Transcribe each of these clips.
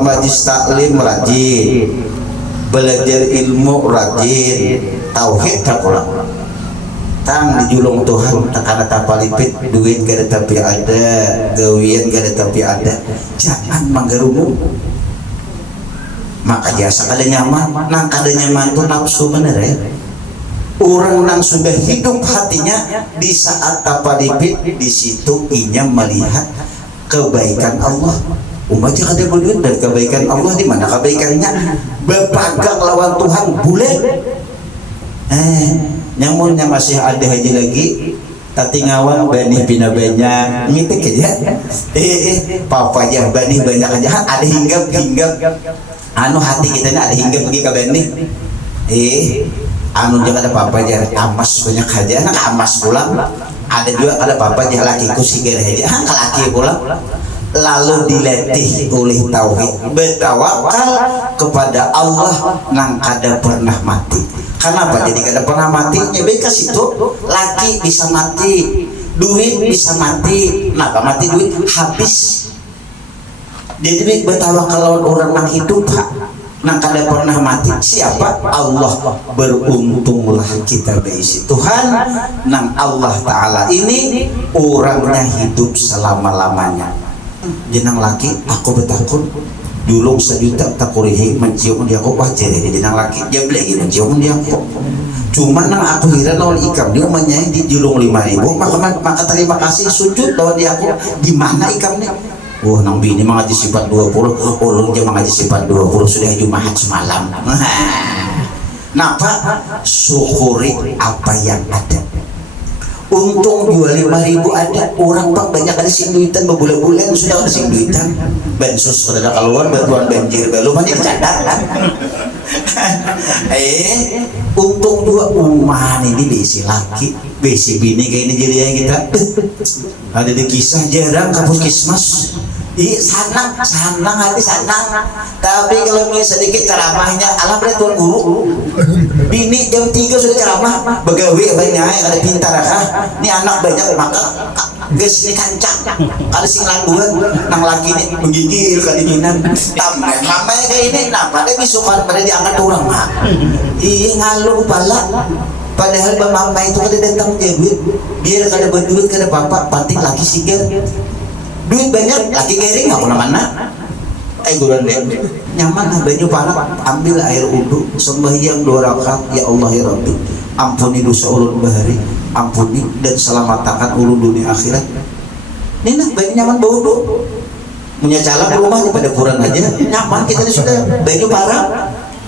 majlis taklim rajin, belajar ilmu rajin, tauhid tak pulang. Tang dijulung Tuhan takana tapalipit, duit gak ada tapi ada, gawian gak ada tapi ada. Jangan manggarumu. Maka jasa kada nyaman, nang kada nyaman tuh nafsu bener ya. Orang nang sudah hidup hatinya di saat tapalipit, di situ inya melihat kebaikan Allah. Umat kada berduit dan kebaikan Allah di mana kebaikannya? Bepagang lawan Tuhan boleh. Nyamunnya masih ada aja lagi tati ngawang bani bina banyak ngitik aja papa aja bani banyak aja ada hinggap anu hati kita ini ada hinggap pergi ke bani anu jangan ada papa aja amas banyak aja anak amas pulang ada juga ada papa aja lakiku sigar aja laki pulang lalu dilatih oleh tauhid bertawakal kepada Allah nang kada pernah mati. Kenapa jadi kada pernah mati? Ya bekas itu laki bisa mati, duit bisa mati, nah mati duit habis. Jadi bertawakal lawan orang nang hidup nang kada pernah mati siapa? Allah. Beruntunglah kita beisi Tuhan nang Allah Ta'ala ini orangnya hidup selama-lamanya. Jenang laki aku betakun dulung 1 juta tak kurihi mencium dia kok wajar ya jenang laki dia beli mencium dia kok cuman nang aku hira lawan ikam dia menyai di julung 5.000 maka terima kasih sujud lawan dia aku gimana ikamnya nang bini mengaji sifat 20 ulung dia mengaji sifat 20 sudah Jumat semalam. Napa syukuri apa yang ada. Untung jual 5.000 ada orang pak banyak ada sing duitan berbulan-bulan sudah ada sing duitan bansos sudah keluar bantuan banjir belum banyak cadar kan. Untung dua umat ini besi laki besi bini kayak ini jadi yang kita ada di kisah jarang ke puskesmas. Sanang hati sanang tapi kalau mulai sedikit ceramahnya alam tuan guru bini jam 3 sudah ceramah begawe banyak ada pintar kah ini anak banyak maka guys ini kancang ada sing landuan nang laki ini menggigil kali minan tambah mamanya kayak ini nah pada bisukan pada diangkat orang mah ngalung pala padahal mama itu kada datang duit biar kada berduit kada apa penting laki sigar duit banyak laki gering nggak mana guran deh nyaman baju parak ambil air wudhu sembahyang 2 rakaat ya Allah ya Rabbi ampuni dosa ulun bahari ampuni dan selamatkan ulun dunia akhirat ini nah baju nyaman bau wudhu punya calon rumah pada kurang aja nyaman kita sudah baju parak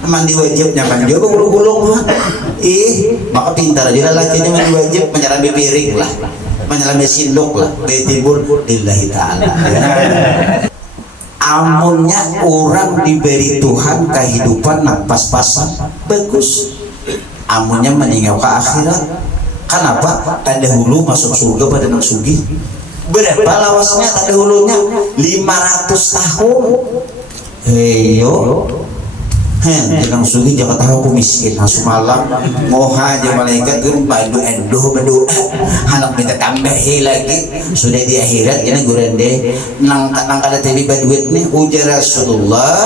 mandi wajib nyaman juga gulung-gulung maka pintar aja lakinya mandi wajib menyerami piring lah menyelami sindok lah betibur lillahi ta'ala. Amunnya orang diberi Tuhan kehidupan nang pas-pasan bagus amunnya meninggal ke akhirat kenapa? Tanda hulu masuk surga pada nang sugih berapa lawasnya tanda hulunya 500 tahun heyo jangan sugi jangan tahu aku miskin langsung malam moha aja malaikat gue badu badu anak minta tambah lagi sudah di akhirat ini guran deh nang kada TV baduit nih ujar Rasulullah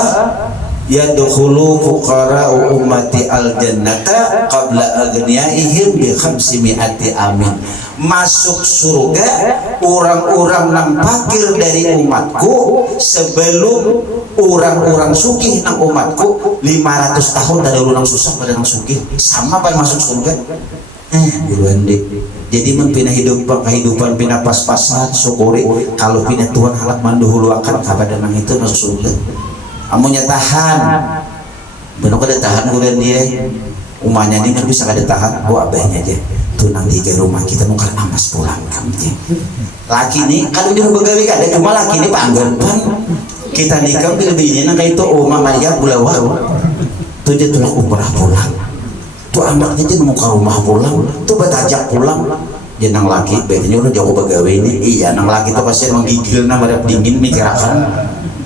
yadkhulu fuqara ummati al-jannata qabla aghniyaihim bi 500 amin masuk surga orang-orang nang fakir dari umatku sebelum orang-orang sugih nang umatku 500 tahun dari orang susah pada nang sugih sama pada masuk surga buruan deh jadi mempina kehidupan pina pas-pasan syukuri kalau pina Tuhan halak manduhulu akan kepada nang itu masuk surga amunya tahan benar kada tahan buruan dia umahnya ini kan bisa kada tahan bawa abahnya aja tuh nanti ke rumah kita mau kan amas pulang kamunya laki ini kalau dia begawi kada cuma laki ini panggapan kita nikah lebih nang itu Oma Maria Bulawa tuh dia tuh umrah pulang tuh anaknya dia mau ke rumah pulang tuh betajak pulang dia nang laki betanya udah jauh begawi ini iya nang laki tuh pasti menggigil nang pada dingin mikirakan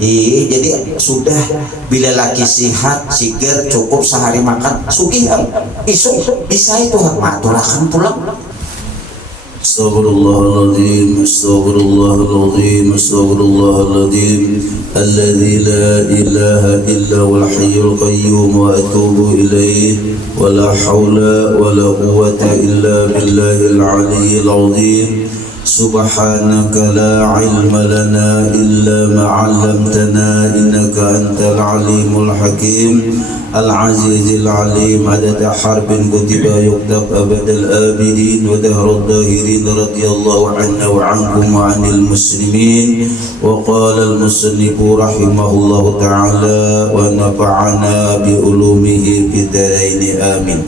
jadi sudah bila laki sihat sigar cukup sehari makan sugih isuk bisa itu matulakan pulang استغفر الله العظيم استغفر الله العظيم استغفر الله العظيم الذي لا إله إلا هو الحي القيوم وأتوب إليه ولا حول ولا قوة إلا بالله العلي العظيم سبحانك لا علم لنا إلا ما علمتنا إنك أنت العليم الحكيم العزيز العليم عدد حرب كتب يكتب أبد الآبدين ودهر الداهرين رضي الله عنا وعنكم وعن المسلمين وقال المصنف رحمه الله تعالى ونفعنا بعلومه في الدارين آمين.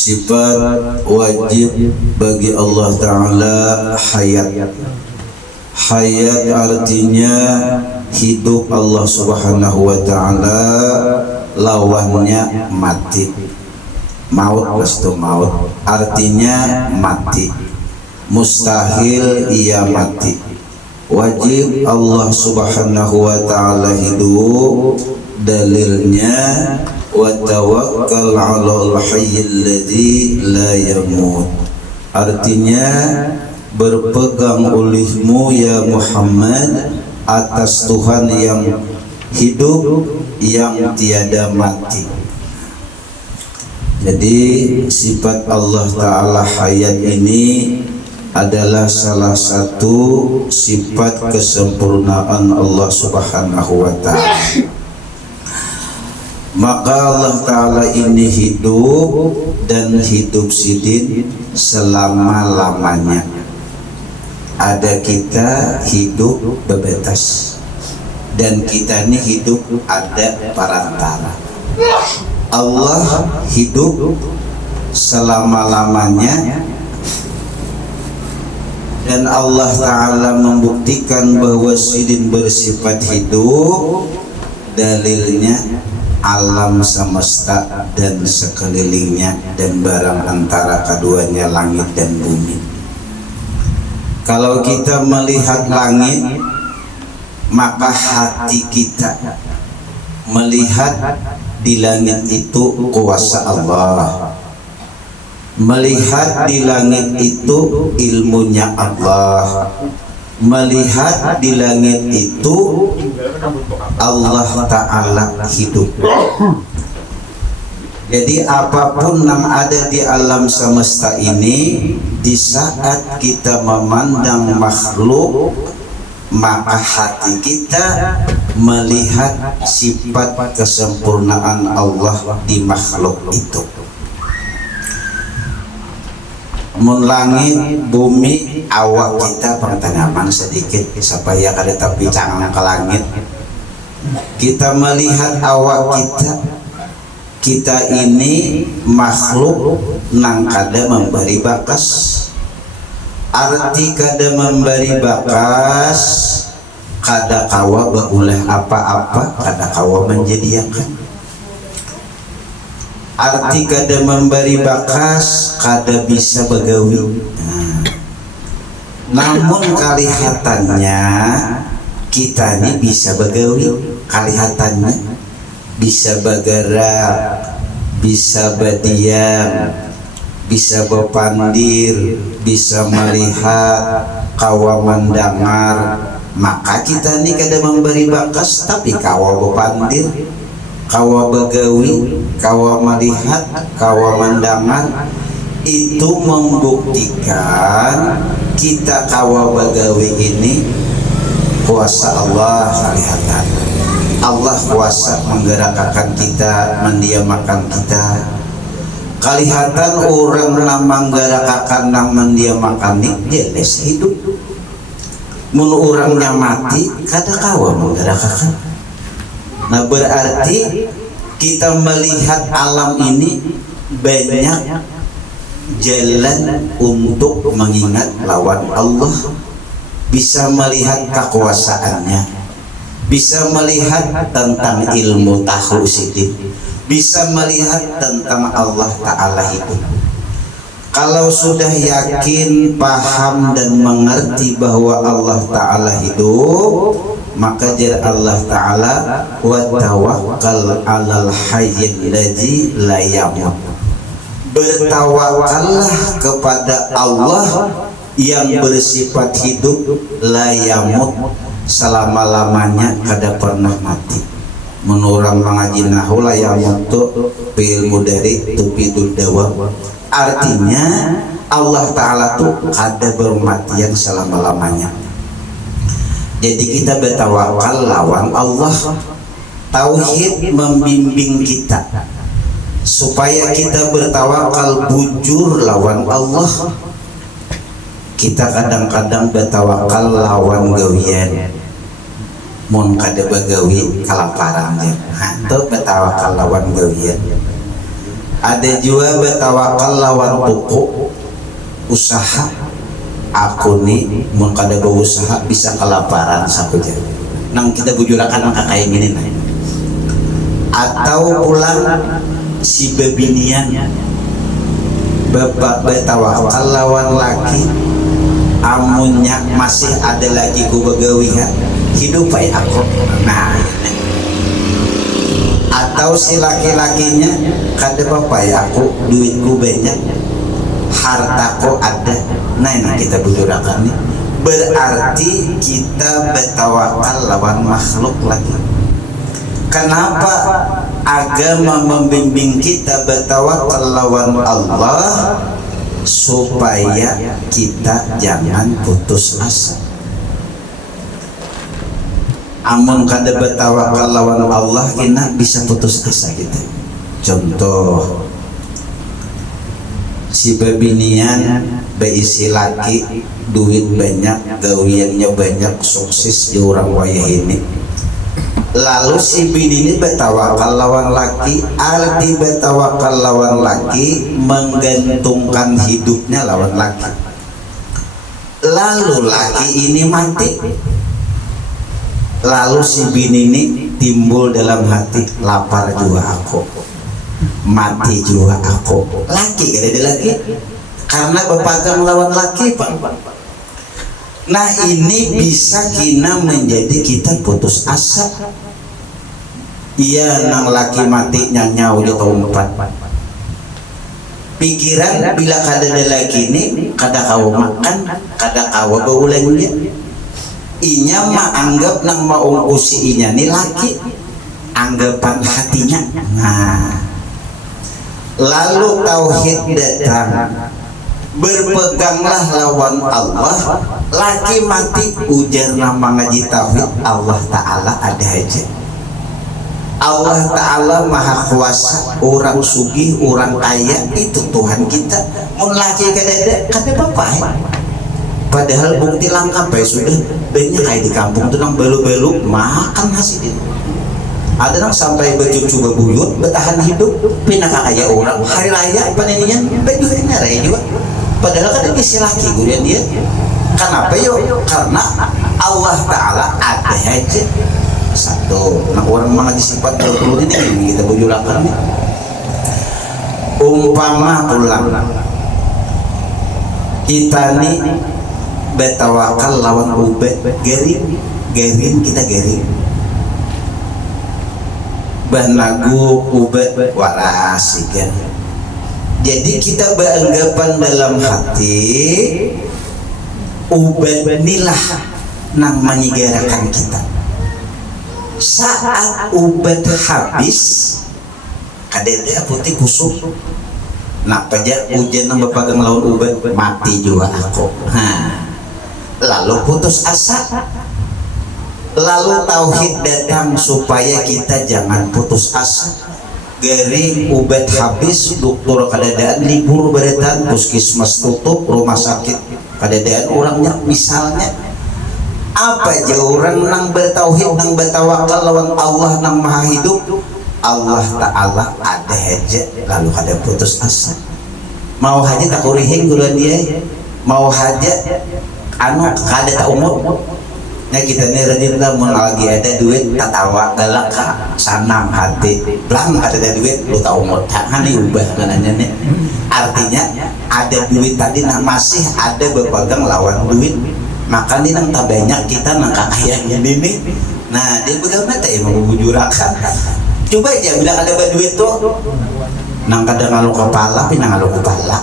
Sifat wajib bagi Allah Ta'ala hayat. Hayat artinya hidup Allah Subhanahu wa Ta'ala, lawannya mati. Maut itu maut, artinya mati. Mustahil ia mati. Wajib Allah Subhanahu wa Ta'ala hidup, dalilnya wa tawakkal 'alal hayyil ladzi la yamut. Artinya berpegang olehmu ya Muhammad atas Tuhan yang hidup yang tiada mati. Jadi sifat Allah Ta'ala hayat ini adalah salah satu sifat kesempurnaan Allah Subhanahu wa Ta'ala. Maka Allah Ta'ala ini hidup dan hidup sidin selama-lamanya. Ada kita hidup bebetas dan kita ini hidup ada perantara. Allah hidup selama-lamanya dan Allah Ta'ala membuktikan bahwa sidin bersifat hidup. Dalilnya alam semesta dan sekelilingnya dan barang antara keduanya langit dan bumi. Kalau kita melihat langit, maka hati kita melihat di langit itu kuasa Allah. Melihat di langit itu ilmunya Allah. Melihat di langit itu Allah Ta'ala hidup. Jadi apapun yang ada di alam semesta ini, di saat kita memandang makhluk, maka hati kita melihat sifat kesempurnaan Allah di makhluk itu. Mun langit, bumi, awak kita pertanyaan sedikit supaya kada tapi cangang ke langit. Kita melihat awak kita ini makhluk nang kada memberi bakas. Arti kada memberi bakas, kada kawa baulah apa-apa, kada kawa menjadiakan. Arti kada memberi bakas, kada bisa begawi. Namun kelihatannya kita ini bisa begawi. Kelihatannya bisa bergerak, bisa berdiam, bisa berpandir, bisa melihat, kawa mendengar. Maka kita ini kada memberi bakas, tapi kawa berpandir, kawa begawi, kawa melihat, kawa mendengar. Itu membuktikan kita kawa begawi ini kuasa Allah kelihatan. Allah kuasa menggerakkan kita, mendiamkan kita. Kelihatan orang yang menggerakkan dan mendiamkan ini jelas hidup. Mun orangnya mati, kada kawa menggerakkan. Nah berarti kita melihat alam ini banyak jalan untuk mengingat lawan Allah. Bisa melihat kekuasaannya, bisa melihat tentang ilmu tahu sidin, bisa melihat tentang Allah Ta'ala itu. Kalau sudah yakin, paham dan mengerti bahwa Allah Ta'ala hidup, maka jar Allah Ta'ala wa tawakkal 'alal hayyil ladzi la yamut. bertawakallah kepada Allah yang bersifat hidup la yamut, selama-lamanya kada pernah mati. Menurut mengaji nahu la yamut fi'il mudhari tufidul dawam, artinya Allah Ta'ala tuh kada bermatian selama-lamanya. Jadi kita bertawakal lawan Allah. Tauhid membimbing kita supaya kita bertawakal bujur lawan Allah. Kita kadang-kadang bertawakal lawan gawian, mun kada bagawi kalaparan dia. Itu bertawakal lawan gawian. Ada juga bertawakal lawan toko usaha. Aku nih mun kada berusaha bisa kelaparan sakuja. Nang kita bujurakan angka kayak gini nah. Atau pulang si bebinian bapak bertawakal lawan laki, amunnya masih ada lagi ku begawiha hidup ay aku. Nah, atau si laki-lakinya kada bapak aku duitku banyak, hartaku ada. Nah ini kita bujurakan nih, berarti kita bertawakal lawan makhluk lagi. Kenapa agama membimbing kita bertawakal lawan Allah? Supaya kita jangan putus asa. Amun kada bertawakal lawan Allah, kita bisa putus asa kita. Contoh, si bebinian beisi laki, duit banyak, gawiannya banyak, sukses di orang wayah ini. Lalu si bini ini bertawakal lawan laki. Arti bertawakal lawan laki menggantungkan hidupnya lawan laki. Lalu laki ini mati, lalu si bini ini timbul dalam hati, lapar juga aku, mati juga aku. Laki ada laki karena berpegang lawan laki pak. Nah ini bisa kina menjadi kita putus asa. Iya nang laki mati nyanyau di tahun 4. Pikiran bila kada ada lagi ini kada kau makan, kada kau beulangnya. Inya mah anggap nang mau usi inya ni laki, anggapan hatinya. Nah, lalu tauhid datang, berpeganglah lawan Allah. Laki mati ujar nama ngaji tauhid, Allah Ta'ala ada aja. Allah Ta'ala maha kuasa, orang sugih, orang kaya itu Tuhan kita. Mun laki kada apa padahal bukti lengkap ya sudah. Banyak kayak di kampung tuh nang belu-belu makan hasil itu. Ada nang sampai bercucu bebuyut bertahan hidup pindah kaya orang hari raya panenian baju ini raya juga. Padahal kan dia laki kemudian dia. Kenapa yuk? Karena Allah Ta'ala ada aja. Satu, nah orang mengaji sifat 20 ini kita bujurakan nih. Umpama pulang kita nih betawakal lawan ubed, gerin kita gerin. Banagu ubed waras kan. Jadi kita beranggapan dalam hati ubed inilah nang menyegerakan kita. Saat ubed habis kadede putih kusuk. Nah pajak ujian nang berpegang lawan ubed mati juga aku. Lalu putus asa. Lalu tauhid datang supaya kita jangan putus asa. Gari ubed habis, dokter kadadaan libur beretan, puskesmas tutup, rumah sakit kadadaan orangnya misalnya apa aja orang nang bertauhid nang bertawakal lawan Allah nang maha hidup, Allah Ta'ala ada aja lalu kada putus asa. Mau haja tak kurihing guruan dia, mau haja anu kada tak umur. Nah kita nih rajin lah mun lagi ada duit tatawa galak ka sanang hati belang ada duit lu tak umur jangan diubah kanannya nih. Artinya ada duit tadi nah masih ada berpegang lawan duit, maka ini nang tak banyak kita nang kakayanya ini. Nah dia begal mata ya mau bujurakan. Coba aja bila ada duit tuh nang kada ngalu kepala pina ngalu kepala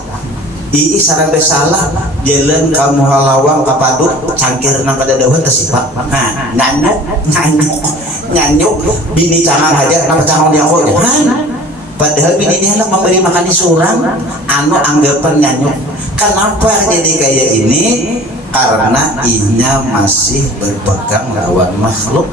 ii sarang salah jalan kamu halawang kapaduk cangkir nang kada dawan tasipak nah nyanyuk bini cangang aja kenapa cangang dia kok padahal bini ini hendak memberi makan surang anu anggapan nyanyuk. Kenapa jadi kayak ini? Karena inya masih berpegang lawan makhluk.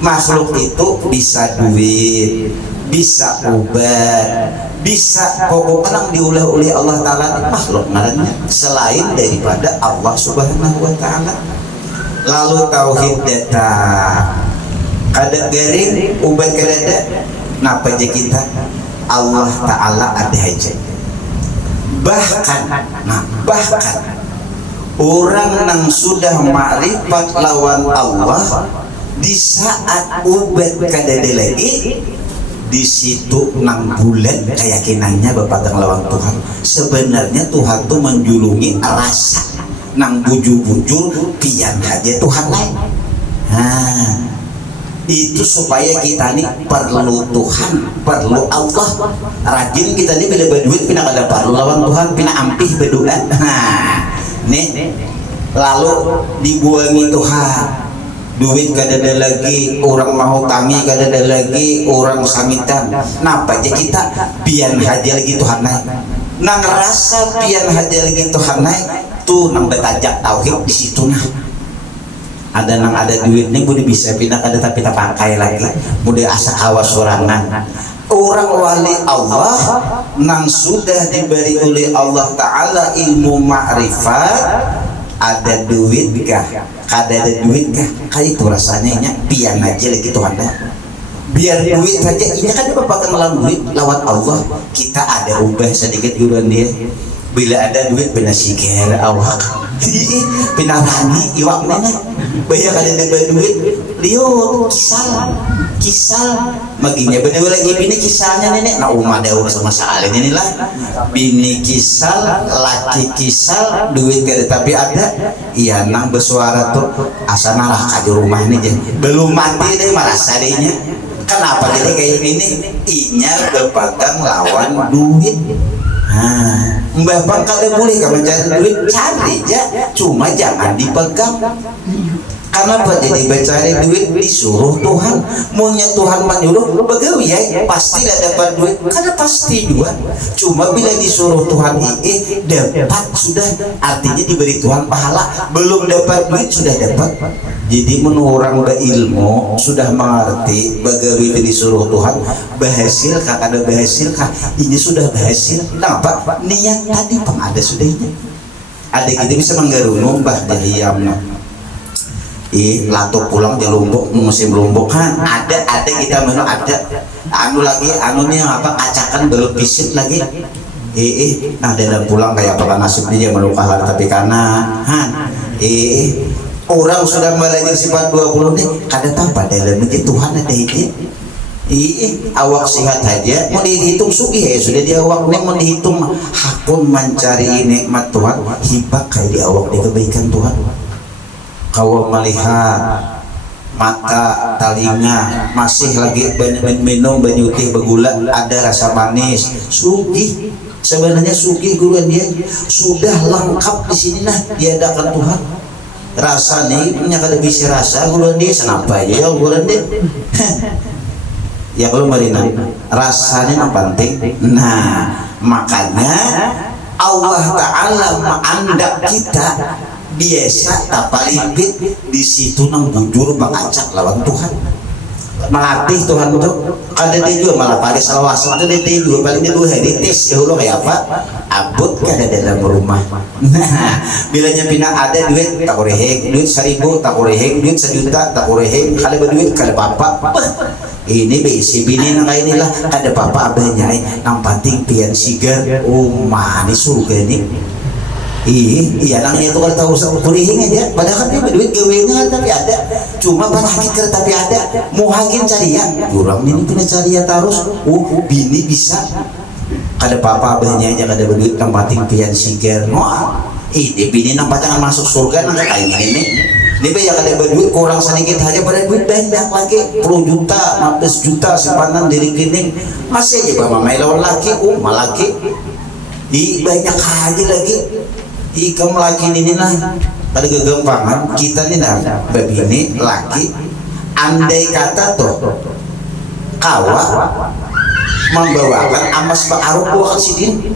Makhluk itu bisa duit, bisa obat, bisa pokoknya diulah oleh Allah Ta'ala. Makhluk ngarannya selain daripada Allah Subhanahu Wa Ta'ala. Lalu tauhid data kada garing obat kada napa aja kita Allah Ta'ala ada aja. Bahkan orang yang sudah ma'rifat lawan Allah di saat ubat kadada lagi di situ nang bulan keyakinannya berpegang lawan Tuhan. Sebenarnya Tuhan tuh menjulungi rasa nang bujur-bujur pian aja Tuhan lain. Nah, itu supaya kita nih perlu Tuhan, perlu Allah. Rajin kita nih bila berduit pina kada perlu lawan Tuhan, pina ampih berdoa. Nah, nih lalu dibuangi Tuhan. Duit kada ada lagi, orang mau tangi kada ada lagi, orang sangitan. Napa aja kita pian haja lagi Tuhan naik. Nang rasa pian haja lagi Tuhan naik, tuh nang betajak tauhid di situ nah. Ada nang ada duit nih budi bisa pindah kada tapi tak pakai lagi budi asa awas sorangan. Orang wali Allah nang sudah diberi oleh Allah Ta'ala ilmu ma'rifat, ada duit kah kada ada duit kah kayak itu rasanya nya pian aja lagi Tuhan dah. Biar duit saja ini kan dia pakai lawan duit lawan Allah. Kita ada ubah sedikit duluan dia. Bila ada duit benar sikir awak pinarani iwak mana bayar kada ada duit liur kisal maginya bener lagi bini kisalnya nenek nah umah daun sama sekali ini lah bini kisal laki kisal duit kada tapi ada iya nang bersuara tuh asa nalah kaju rumah nih belum mati deh merasa dehnya. Kenapa jadi kayak gini inya berpegang lawan duit. Mbah Bang kalau boleh kamu cari duit cari aja, cuma jangan dipegang. Kenapa jadi mencari duit disuruh Tuhan? Maunya Tuhan menyuruh begawi ya pasti dapat duit, karena pasti juga. Cuma bila disuruh Tuhan dapat sudah, artinya diberi Tuhan pahala. Belum dapat duit sudah dapat. Jadi menurut orang berilmu sudah mengerti begawi disuruh Tuhan berhasil kah kada berhasil kah ini sudah berhasil. Kenapa? Niat tadi pengada sudah ini. Ada kita bisa menggarunu mbah dari yamna. Lato pulang di Lombok musim Lombok kan ada kita menu ada anu lagi anu nih apa kacakan belum pisit lagi nah dalam pulang kayak apa nasib dia melukah tapi karena orang sudah belajar sifat 20 nih kada apa dalam negeri Tuhan ada ini awak sehat aja mau dihitung sugih ya sudah di awak nih mau dihitung hakun mencari nikmat Tuhan hibak kayak di awak di kebaikan Tuhan. Kau melihat mata telinga masih lagi minum banyutih begula ada rasa manis sugih sebenarnya sugih guruan dia sudah lengkap di sini nah diadakan Tuhan rasa nih punya kada bisa rasa guruan dia senapa aja ya guruan dia ya kalau marina rasanya yang penting. Nah makanya Allah Ta'ala mengandak kita biasa tapalipit di situ nang bujur mengacak lawan Tuhan melatih Tuhan untuk kada dia juga malah pada salawasan itu dia juga paling dia dua hari tes dahulu kayak apa abut kada dalam rumah. Nah bilanya pina ada duit tak kureheng duit 1.000 tak kureheng duit 1 juta tak kureheng kada berduit kada apa-apa ini besi bini nang kayak inilah kada apa-apa abahnya nang penting pian sigar manis surga nih. Iya nangnya itu kalau tahu kurihing aja padahal kan dia berduit gawenya tapi ada cuma penyakit kereta tapi ada mau hangin carian kurang ini punya carian terus bini bisa kada apa-apa abahnya aja kada berduit yang penting pian sigar ini bini nang pacangan masuk surga nang kayak ini Ini yang ada duit kurang sedikit aja pada duit banyak lagi 10 juta, 15 juta simpanan di rekening masih aja bapak lawan laki, malaki di banyak aja lagi kamu laki ini nah pada kegampangan kita ini nah babini laki andai kata tuh kawa membawakan amas ba'aruf buah kesidin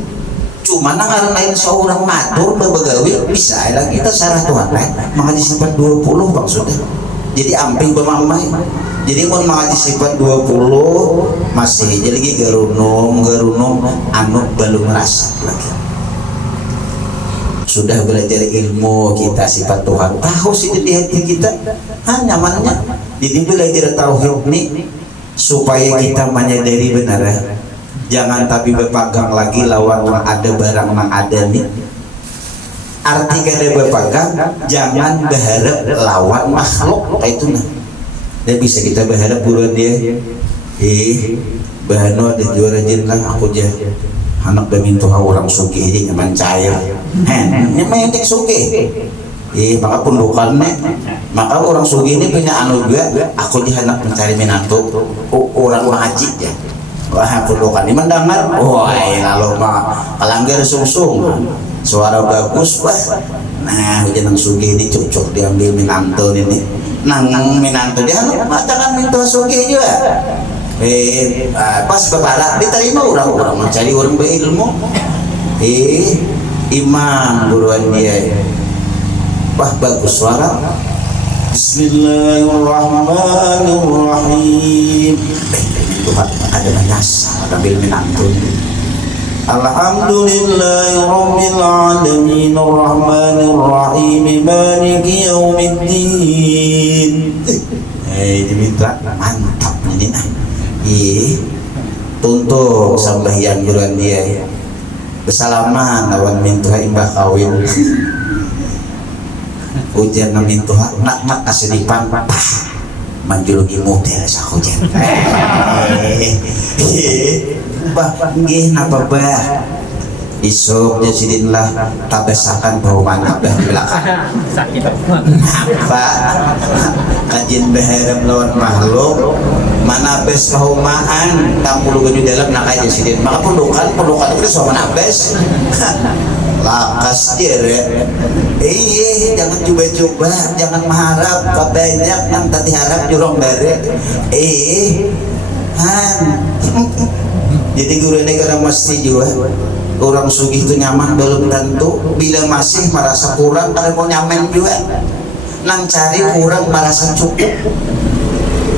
cuma karena seorang matur berbagawi bisa lah kita sarah Tuhan mengaji sifat 20 maksudnya jadi amping bemamai jadi mau mengaji sifat 20 masih jadi lagi garunum anu belum merasa lagi sudah belajar ilmu kita sifat Tuhan tahu sih di hati kita nyamannya jadi belajar tauhid nih supaya kita menyadari benar jangan tapi berpegang lagi lawan ada barang yang ada nih arti kada berpegang jangan berharap lawan makhluk itu nah dan bisa kita berharap buruan dia bahano ada juara jenlah aku jah anak bermintu orang suki ini nyaman cair nyaman yang suki maka pundukannya maka orang suki ini punya anu juga aku jah anak mencari menantu orang ngaji ya wah pundukan ini mendengar wah lalu mah kalanggar sungsung suara bagus wah nah hujan yang suki ini cocok diambil menantu ini nang menantu dia matakan minta suki juga pas bebarak diterima orang-orang mencari orang berilmu imam buruan dia wah bagus suara Bismillahirrahmanirrahim Tuhan ada menyasar ambil menantu Alhamdulillahirabbil alamin arrahmanirrahim maliki yaumiddin diminta mantap ini tuntuk sambahyang buruan dia bersalaman lawan mintuha imbah kawin ujian mintuha nak kasedipan manjulugi model sa hujan bah nggih napa bah isuk jasidin lah tabesakan bau mana bah belakang sakit apa kajian berharap lawan makhluk mana bes kahumaan tampulu gaju dalam nak aja sidin maka perlukan itu sama nabes lakas jere jangan coba-coba jangan mengharap banyak yang tadi harap jurong bare jadi guru ini kadang mesti juga orang sugih itu nyaman belum tentu bila masih merasa kurang kalau mau nyaman juga nang cari kurang merasa cukup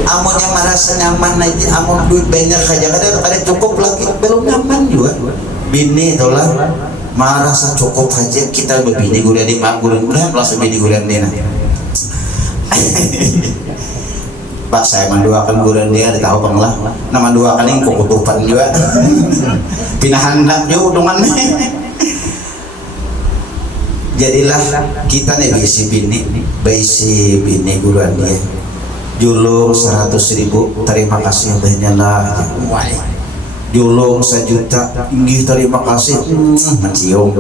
amunnya merasa nyaman aja amun duit banyak aja kadang cukup lagi belum nyaman juga bini itulah merasa cukup aja kita berbini gulian di pak gulian langsung bini gulian dia Pak saya mendoakan gulian dia tahu bang lah nama doakan yang kukutupan juga pinahan nak juga udungannya jadilah kita nih bisi bini gulian dia julung 100.000 terima kasih adanya lah julung 1 juta inggih terima kasih mencium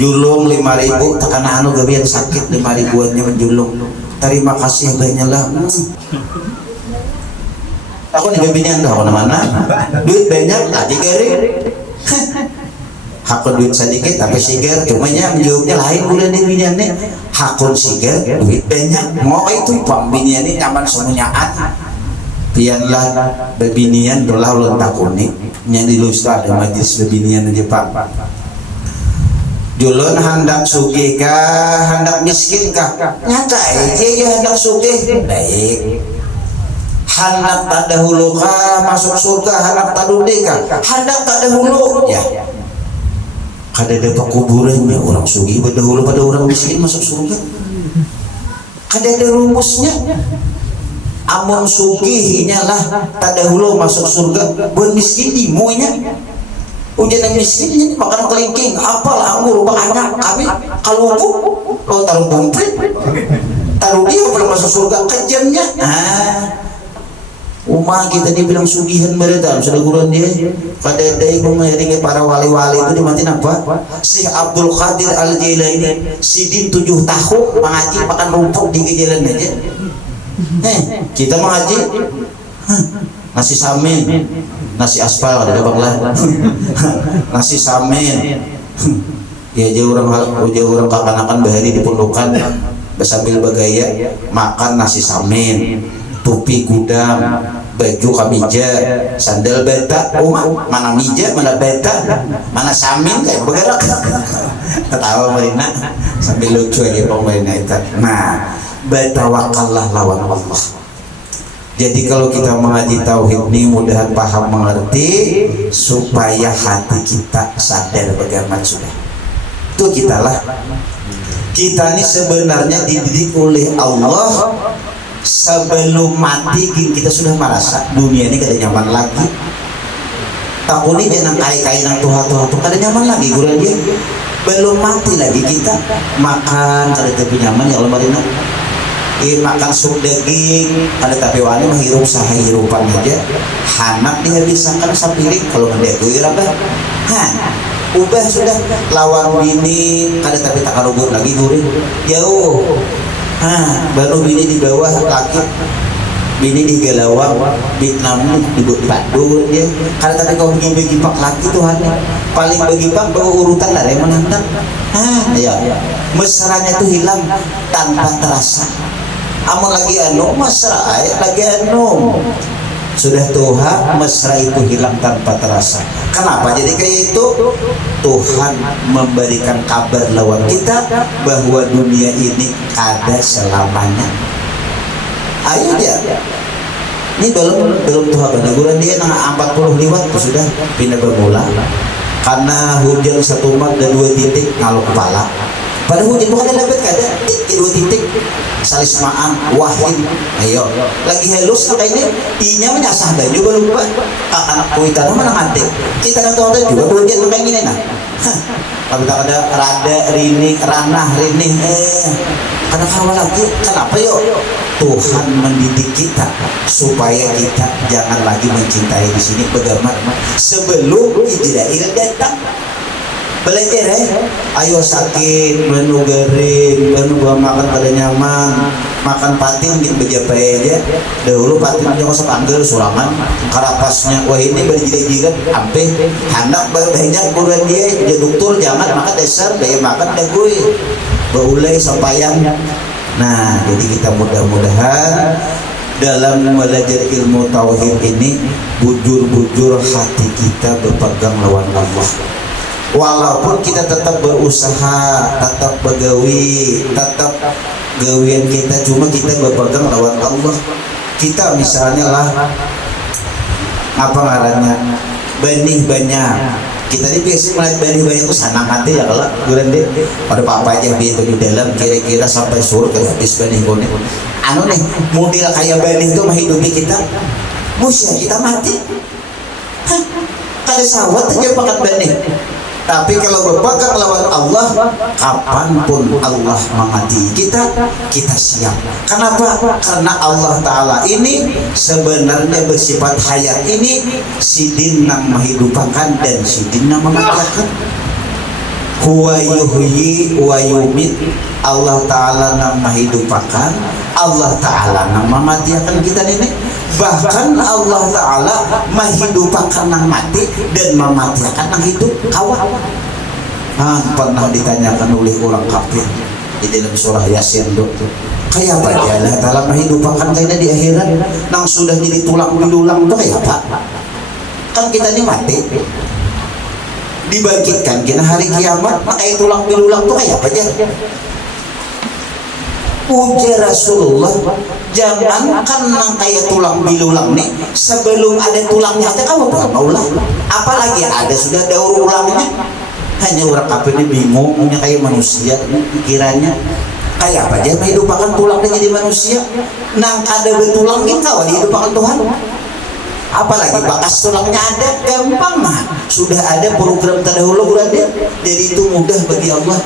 julung 5.000 tekana anu gabian sakit 5.000-annya menjulung terima kasih banyak lah aku nih gabinya entah mana duit banyak tadi gari hakun duit sedikit tapi sigar cumanya menjawabnya lain bulan ini biniannya hakun sigar duit banyak mau itu pembinian ini nyaman semuanyaan pianlah bebinian dolah ulun takuni yang di lusta ada majlis bebinian aja pak julun hendak sugih kah hendak miskin kah nyata aja ya hendak sugih baik hendak tak dahulu kah masuk surga hendak tak dudi kah hendak tak dahulu ya kada ada pekuburannya orang sugih berdahulu pada orang miskin masuk surga kada ada rumusnya amun sugihnya lah tak dahulu masuk surga buat miskin dimunya ujian miskin ini makan kelingking apalah anggur banyak kami kalau aku taruh komplit taruh dia belum masuk surga kejamnya Umah kita dibilang sugihan mereka sudah guruan dia pada dari mengiringi para wali-wali itu dimatiin apa? Syekh Abdul Qadir Al Jailani sidin 7 tahun mengaji makan rumput di jalan aja. Kita mengaji nasi samin, nasi aspal ada banglah, nasi samin. Ya jauh orang kakanakan bahari di pondokan sambil bagaya makan nasi samin, topi gudang, baju kamija, sandal beta, mana mija, mana beta, mana samin kayak bergerak. Ketawa Marina sambil lucu aja Marina itu. Nah, bertawakallah lawan Allah. Jadi kalau kita mengaji tauhid ini mudahan paham mengerti supaya hati kita sadar bagaimana sudah. Itu kita lah. Kita ini sebenarnya dididik oleh Allah sebelum mati kita sudah merasa dunia ini kada nyaman lagi. Takuni jangan kai-kai nang tuha-tuha tuh kada nyaman lagi gurau dia. Belum mati lagi kita makan kada tapi nyaman ya Allah Marina. Makan sup daging ada tapi wani menghirup sahirupan aja hanak dihabiskan sapiring kalau nggak gue apa ubah sudah lawan bini ada tapi tak karubut lagi gurih jauh baru bini di bawah laki bini di galawang Vietnam di Bandung dia kada tapi kau bagi pak laki Tuhan paling bagi pak bawa urutan dari menantang ya mesranya tuh hilang tanpa terasa. Amun lagi anu mesra lagi anu sudah Tuhan mesra itu hilang tanpa terasa. Kenapa jadi kayak itu? Tuhan memberikan kabar lawan kita bahwa dunia ini ada selamanya. Ayo dia ini belum Tuhan peneguran dia nang 40 liwat sudah pindah bermula karena hujan 1 mat dan 2 titik ngalu kepala. Pada hujan bukan ada dapat kada 2 titik salismaan wahid ayo lagi halus na kayak ini inya menyasah baju belum lupa anak kuita nama nanti kita nonton juga hujan kayak gini nah tapi tak ada rada rini ranah rini karena kawal lagi kenapa yuk Tuhan mendidik kita supaya kita jangan lagi mencintai di sini bagaimana sebelum Israel datang belajar ayo sakit menu garing menu buang makan pada nyaman makan patin gitu bejapai aja dahulu patin aja kok sepanggil surangan karapasnya wah ini berjirat-jirat sampai hendak banyak buruan dia dokter jangan makan dasar daya makan dah gue beulai sampaian. Nah jadi kita mudah-mudahan dalam belajar ilmu tauhid ini bujur-bujur hati kita berpegang lawan Allah. Walaupun kita tetap berusaha, tetap begawi, tetap gawian kita cuma kita berpegang lawan Allah. Kita misalnya lah apa ngarannya benih banyak. Kita ini biasa melihat benih banyak itu senang hati ya kalau guran deh. Pada apa aja itu di dalam kira-kira sampai surga habis benih gone. Anu nih model kayak benih itu menghidupi kita. Musia kita mati. Kada sawat aja pakai benih. Tapi kalau berpegang lawan Allah, kapanpun Allah memati kita, kita siap. Kenapa? Karena Allah Ta'ala ini sebenarnya bersifat hayat ini sidin nang menghidupkan dan sidin nang mematikan. Huwa yuhyi wa yumit. Allah Ta'ala nang menghidupkan, Allah Ta'ala nang mematikan kita ini. Bahkan Allah Ta'ala menghidupkan nang mati dan mematikan nang hidup kawan. Pernah ditanyakan oleh orang kafir di dalam surah Yasin kayak apa dia Allah Ta'ala menghidupkan kayaknya di akhirat nang sudah jadi tulang belulang itu kayak apa? Kan kita ini mati dibangkitkan kena hari kiamat makanya tulang belulang itu kayak apa aja? Puji Rasulullah, jangankan nang kayak tulang belulang nih, sebelum ada tulangnya aja kamu maulah. Apalagi ada sudah daur ulangnya. Hanya orang kafir ini bingungnya kayak manusia pikirannya. Kayak apa aja menghidupkan tulangnya jadi manusia. Nang kada betulangin kau dihidupkan Tuhan. Apalagi bakas tulangnya ada gampang mah. Sudah ada program terdahulu berada. Jadi itu mudah bagi Allah.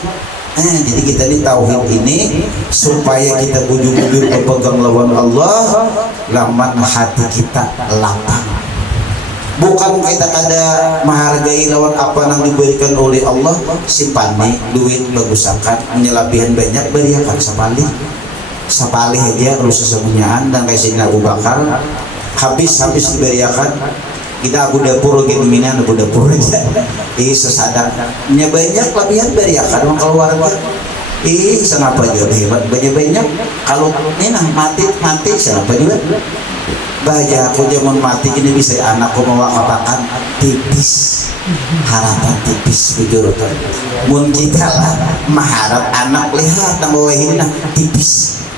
Jadi kita di tauhid ini supaya kita bujur-bujur berpegang lawan Allah, laman hati kita lapang. Bukan kita kada menghargai lawan apa yang diberikan oleh Allah, simpan nih duit bagusakan, menyelabihan banyak beriakan sapalih aja kalau sesemuanyaan dan kayak Sayyidina Abu Bakar habis diberiakan. Kita Abu Dapur gitu minan Abu Dapur aja. Sesadar nya banyak lebihan beriakan orang keluarga. Kenapa juga hebat banyak kalau ini nah mati siapa juga. Bahaya aku zaman mati ini bisa anakku mau katakan tipis, harapan tipis bujur tuh. Mun kita lah mengharap anak lihat nama ini nah tipis.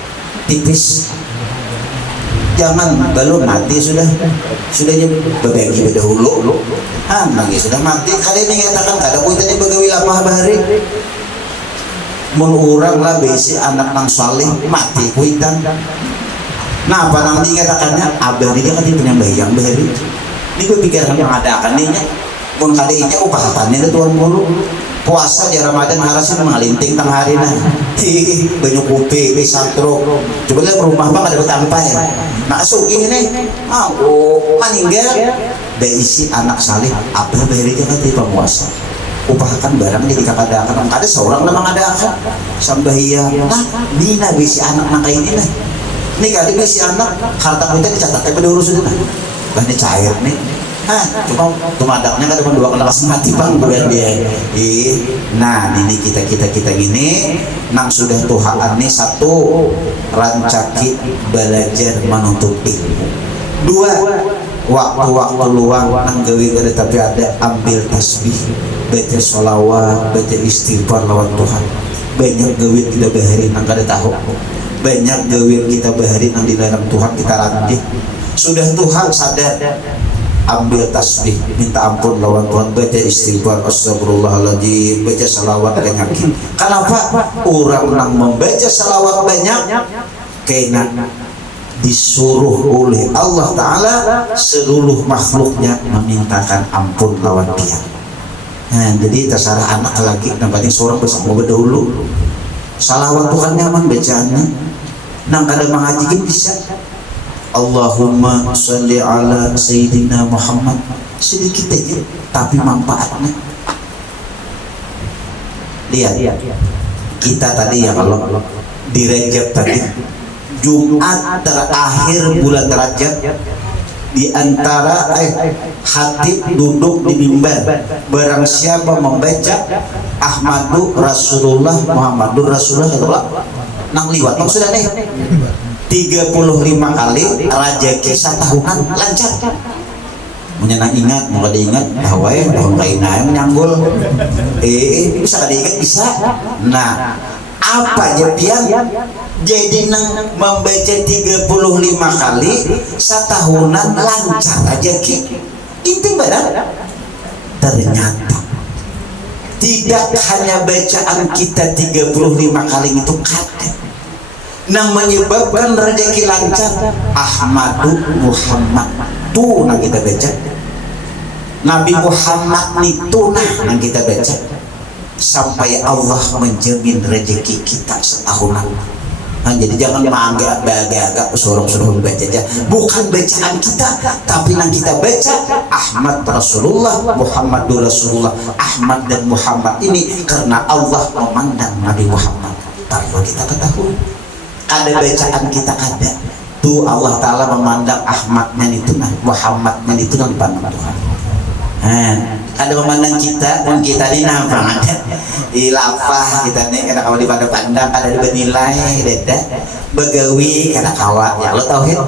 Jangan belum mati sudahnya berbagi dahulu. Lagi sudah mati kali ini katakan kada pun tadi begawi lapah bahari. Mun urang lah besi anak nang saleh mati kuitan. Nah apa nang dikatakannya abadi dia kan penyambayang bahari. Ini gue pikiran yang ada akan nih mun kali ini upahatannya itu tuan guru. Puasa di Ramadan harusnya mengalinting tengah hari nah banyak kopi santro coba lihat rumah bang ada betampa ya masuk ini meninggal dan isi anak salih apa berinya kan di puasa upahakan barang di kakadakan ada seorang memang ada akan sambahia nah dina bisi anak nak ini nah ini kali bisi anak harta kita dicatat tapi diurus itu nah bahnya cair nih cuma tumadaknya kan cuma 2 kelas mati bang bukan dia. Nah ini kita gini nang sudah Tuhan nih satu rancaki belajar menuntut ilmu. 2 waktu-waktu luang nang gawe kada tapi ada ambil tasbih, baca sholawat, baca istighfar lawan Tuhan. Banyak gawe kita bahari nang kada tahu. Banyak gawe kita bahari nang dilarang Tuhan kita rantih. Sudah Tuhan sadar ambil tasbih minta ampun lawan Tuhan, baca istighfar astagfirullahaladzim, baca salawat banyak. Kenapa orang nang membaca salawat banyak karena disuruh oleh Allah Ta'ala seluruh makhluknya memintakan ampun lawan dia. Jadi terserah anak lagi yang penting seorang bersama berdahulu salawat Tuhan nyaman bacaannya nang kada mengajikin bisa Allahumma sholli ala Sayyidina Muhammad sedikit aja tapi manfaatnya. Lihat kita tadi ya kalau di Rajab tadi Jumat terakhir bulan Rajab di antara hatib duduk di mimbar barang siapa membaca Ahmadu Rasulullah Muhammadur Rasulullah itulah nang liwat maksudnya nih 35 kali rajaki satahunan lancar. Menyenang ingat, mau kada ingat, bahwa tahun lain yang nyanggul. Bisa kada ingat bisa. Nah, apa aja pian? Jadi nang membaca 35 kali satahunan lancar rajaki. Inti badan. Ternyata tidak hanya bacaan kita 35 kali itu kada. Nang menyebabkan rezeki lancar Ahmadu Muhammad tuh nang kita baca Nabi Muhammad itu nang kita baca sampai Allah menjamin rezeki kita setahunan. Jadi jangan menganggap agak suruh baca aja bukan bacaan kita tapi nang kita baca Ahmad Rasulullah Muhammadur Rasulullah. Ahmad dan Muhammad ini karena Allah memandang Nabi Muhammad tanpa kita ketahui. Ada bacaan kita ada tuh Allah Ta'ala memandang Ahmadnya itu nah Muhammadnya itu dan pandang Tuhan. Ada memandang kita dan kita ini nampak ada di lafah kita nih karena kalau dipada pandang ada bernilai dada begawi karena kawat ya lo tauhid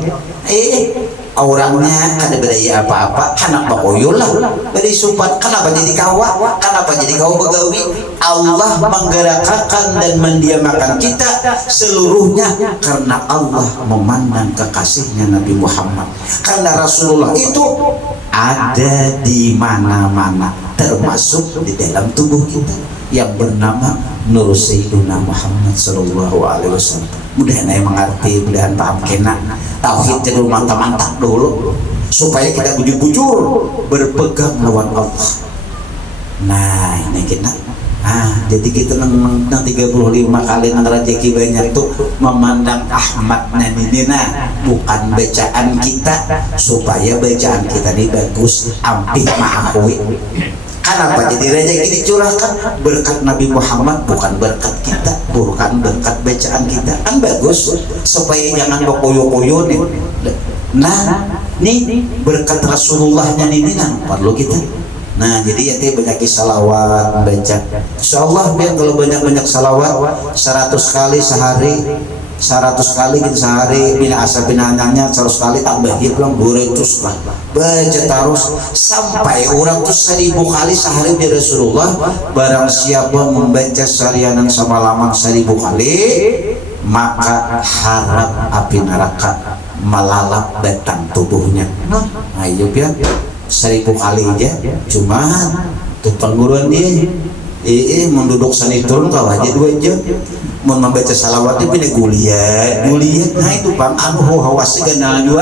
orangnya kada berdaya apa-apa karena bakoyul lah beri supat kenapa jadi kawat kenapa jadi kau begawi. Allah menggerakkan dan mendiamakan kita seluruhnya karena Allah memandang kekasihnya Nabi Muhammad. Karena Rasulullah itu ada di mana-mana termasuk di dalam tubuh kita yang bernama Nur Sayyiduna Muhammad Sallallahu Alaihi Wasallam. Mudah-mudahan mengerti, mudah-mudahan paham kena tauhid jadi mantap-mantap dulu supaya kita bujur-bujur berpegang lawan Allah. Nah ini kita Jadi kita nang 35 kali nang rezeki banyak tuh memandang Ahmad nanina bukan bacaan kita, supaya bacaan kita ini bagus ampih ma'akui. Kenapa jadi rezeki dicurahkan? Berkat Nabi Muhammad, bukan berkat kita, bukan berkat bacaan kita. Kan bagus supaya jangan bokoyo-koyo nih. Nah, nih berkat Rasulullahnya ini perlu kita. Nah, jadi ya banyak salawat baca. Insyaallah biar kalau banyak-banyak salawat 100 kali sehari, 100 kali kita sehari, bila asa binananya 100 kali tambah hilang 200 lah. Baca terus sampai orang tuh 1000 kali sehari di Rasulullah. Barang siapa membaca seharian semalaman 1000 kali, maka harap api neraka melalap batang tubuhnya. Nah, ayo biar 1000 kali aja, cuma tuh pengguruan dia menduduk saniturun kau aja 2 jam, mau membaca salawatnya pilih guliat. Nah itu bang anu hawasnya ganal 2,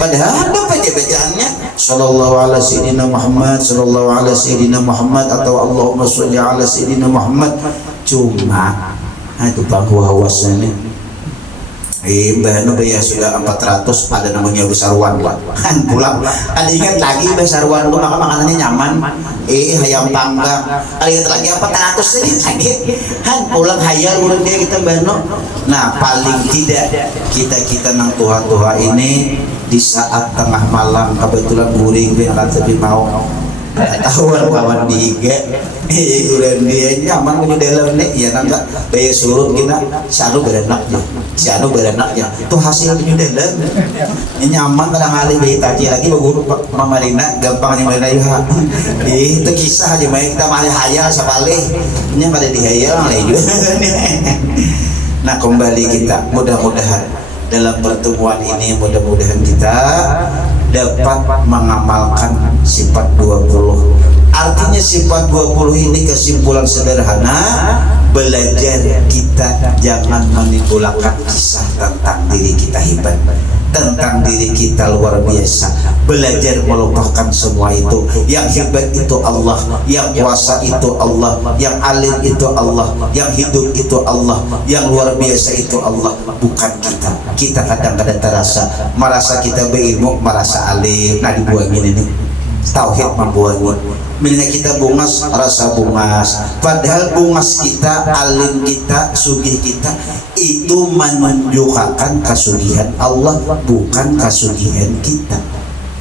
padahal ada bacaannya sallallahu ala sayyidina Muhammad, sallallahu ala sayyidina Muhammad, atau Allahumma sholli ala sayyidina Muhammad. Cuma itu bang hawasnya nih Mbak ya sudah 400, ada namanya besarwan lah kan pulang. Ada ingat lagi besarwan tuh makanannya nyaman, ayam panggang. Ada ingat lagi 400 ini lagi kan pulang hayal urut dia kita bano. Nah paling tidak kita nang tuha ini di saat tengah malam kebetulan guring berangkat tapi mau tahuan kawan di IG udah dia nyaman punya dalam nih ya nggak bayar surut kita sianu berenaknya tuh hasil punya dalam nyaman kadang kali bayi taji lagi bagus Mama Rina gampangnya Marina juga itu kisah aja main kita malah hayal sekali ini pada dihayal juga. Nah kembali kita mudah-mudahan dalam pertemuan ini mudah-mudahan kita dapat mengamalkan sifat 20. Artinya sifat 20 ini kesimpulan sederhana, belajar kita jangan menimbulkan kisah tentang diri kita hebat, tentang diri kita luar biasa. Belajar melupakan semua itu. Yang hebat itu Allah, yang kuasa itu Allah, yang alim itu Allah, yang hidup itu Allah, yang luar biasa itu Allah, bukan kita. Kita kadang-kadang merasa kita berilmu, merasa alim. Nah dibuangin ini tauhid membuangin. Bila kita bungas, rasa bungas. Padahal bungas kita, alim kita, sugih kita itu menunjukkan kesugihan Allah, bukan kesugihan kita.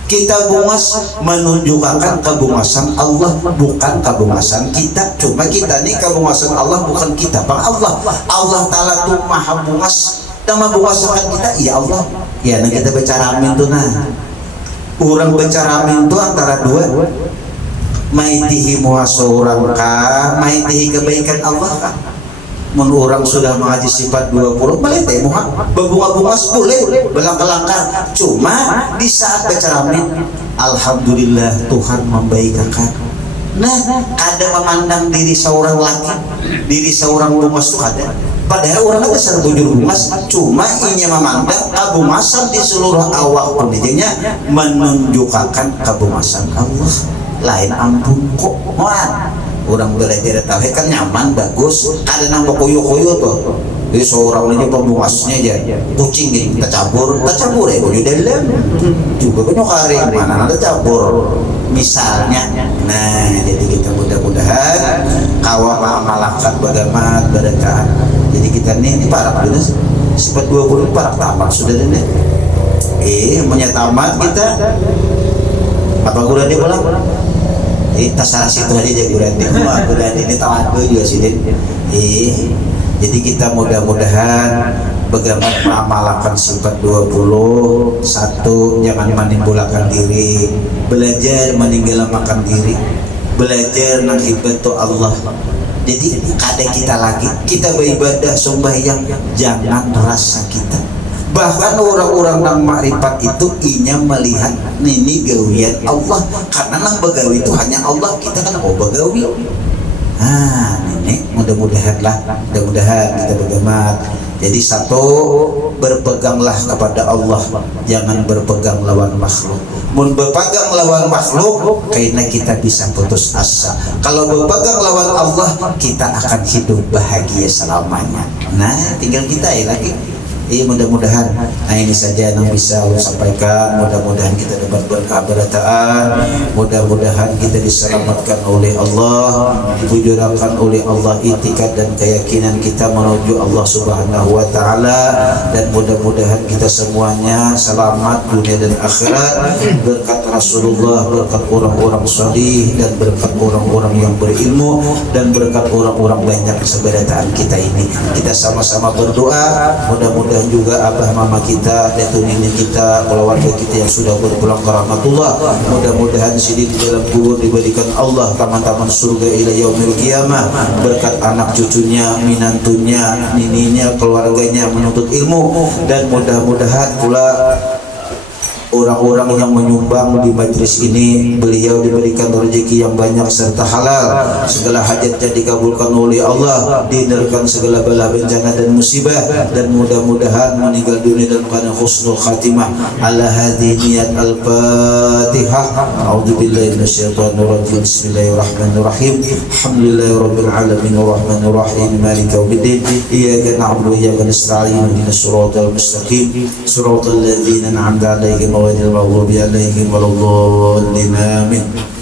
Kita bungas menunjukkan kebungasan Allah, bukan kebungasan kita. Cuma kita nih kebungasan Allah, bukan kita. Bang Allah Ta'ala tuh maha bungas, nama bungasan kita, ya Allah. Ya, nah kita bicara amin tuh nah. Orang bicara amin tuh antara dua, maitihi muasa orang kah, maitihi kebaikan Allah kah. Menurut orang sudah mengaji sifat 20 boleh teh muha berbunga-bunga boleh belangka-langka. Cuma di saat bicara amin, alhamdulillah Tuhan membaikkan. Nah ada memandang diri seorang laki, diri seorang bungas itu ada. Padahal orang ada besar bujur bungas, cuma ini memandang kabungasan di seluruh awak pendidikannya menunjukkan kabungasan Allah. Lain ampun kok, wah orang belajar tauhid kan nyaman bagus. Ada nang koyo-koyo tuh. Jadi seorang aja pembungasnya aja kucing gini kita cabur ya koyo dalam juga banyak hari mana ada cabur misalnya. Nah jadi kita mudah-mudahan kawa malakat bagamat barakat. Jadi kita ini parak dulu sifat 20 parak tamat sudah ini. Punya tamat kita apa guru dia pulang? Tasarah situ aja jagoan dia. Wah, bulan ini tamat juga sih jadi kita mudah-mudahan bagaimana mengamalkan sifat 20. 1, jangan menimbulkan diri, belajar meninggalkan diri, belajar menghibah Allah. Jadi kadang kita lagi kita beribadah sembahyang jangan rasa kita. Bahkan orang-orang yang makrifat itu inya melihat ini gawian Allah, karena nang begawi itu hanya Allah, kita kan begawi. Ini mudah-mudahan kita berhemat. Jadi 1, berpeganglah kepada Allah, jangan berpegang lawan makhluk. mun berpegang lawan makhluk karena kita bisa putus asa. Kalau berpegang lawan Allah kita akan hidup bahagia selamanya. Nah tinggal kita lagi. Iya mudah-mudahan. Nah ini saja yang bisa Allah sampaikan. Mudah-mudahan kita dapat berkah berataan. Mudah-mudahan kita diselamatkan oleh Allah, dibujurkan oleh Allah itikad dan keyakinan kita menuju Allah Subhanahu wa taala, dan mudah-mudahan kita semuanya selamat dunia dan akhirat berkat Rasulullah, berkat orang-orang salih, dan berkat orang-orang yang berilmu, dan berkat orang-orang banyak seberataan kita ini. Kita sama-sama berdoa mudah-mudahan juga abah mama kita, datuk nenek kita, keluarga kita yang sudah berpulang ke rahmatullah, mudah-mudahan sini di dalam kubur diberikan Allah taman-taman surga ila yaumil qiyamah, berkat anak cucunya, minantunya, nininya, keluarganya menuntut ilmu, dan mudah-mudahan pula orang-orang yang menyumbang di majlis ini beliau diberikan rezeki yang banyak serta halal, segala hajatnya dikabulkan oleh Allah, dihindarkan segala bala bencana dan musibah, dan mudah-mudahan meninggal dunia dalam keadaan husnul khatimah. Ala hadhihi niyat al-Fatihah. A'udzubillahi minasyaitonir rajim. Bismillahirrahmanirrahim. Alhamdulillahirabbil alamin arrahmanir rahim maliki yaumiddin. Iyyaka na'budu wa iyyaka nasta'in. Ihdinas siratal mustaqim. Siratal ladzina an'amta 'alaihim غير المغضوب عليهم ولا الضالين آمين.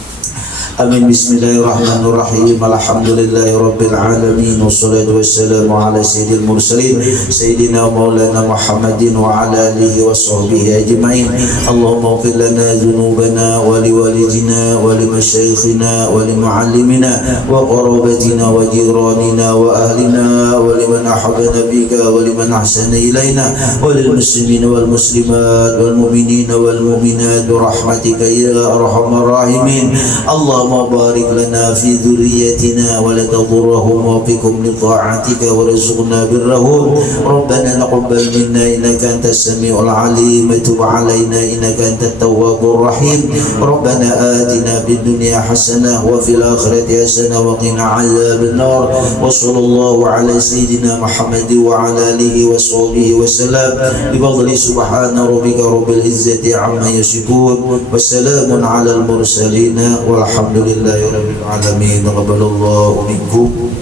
Amin. Bismillahirrahmanirrahim. Alhamdulillahi rabbil alamin, wassalatu wassalamu ala sayyidil mursalin sayyidina maulana Muhammadin wa ala alihi wa sahbihi ajma'in. Allahumma ighfir lana dhunubana wa liwalidina wa limashayikhina wa limuallimina wa qarabatina wa jiranina wa ahlina wa liman ahabbana bika wa liman ahsana ilayna wa lil muslimina wal muslimat wal mu'minina wal mu'minat bi rahmatika ya arhamar rahimin. اللهم بارك لنا في ذريتنا ولا تضرهم وفقهم لطاعتك ورزقنا برهم. ربنا تقبل منا إنك أنت السميع العليم، تب علينا إنك أنت التواب الرحيم. ربنا آتنا في الدنيا حسنة وفي الآخرة حسنة وقنا عذاب النار. وصلى الله على سيدنا محمد وعلى آله وصحبه وسلم بفضل سبحان ربك رب العزة عما يصفون وسلام على المرسلين والحمد لله رب العالمين. تقبل الله منكم.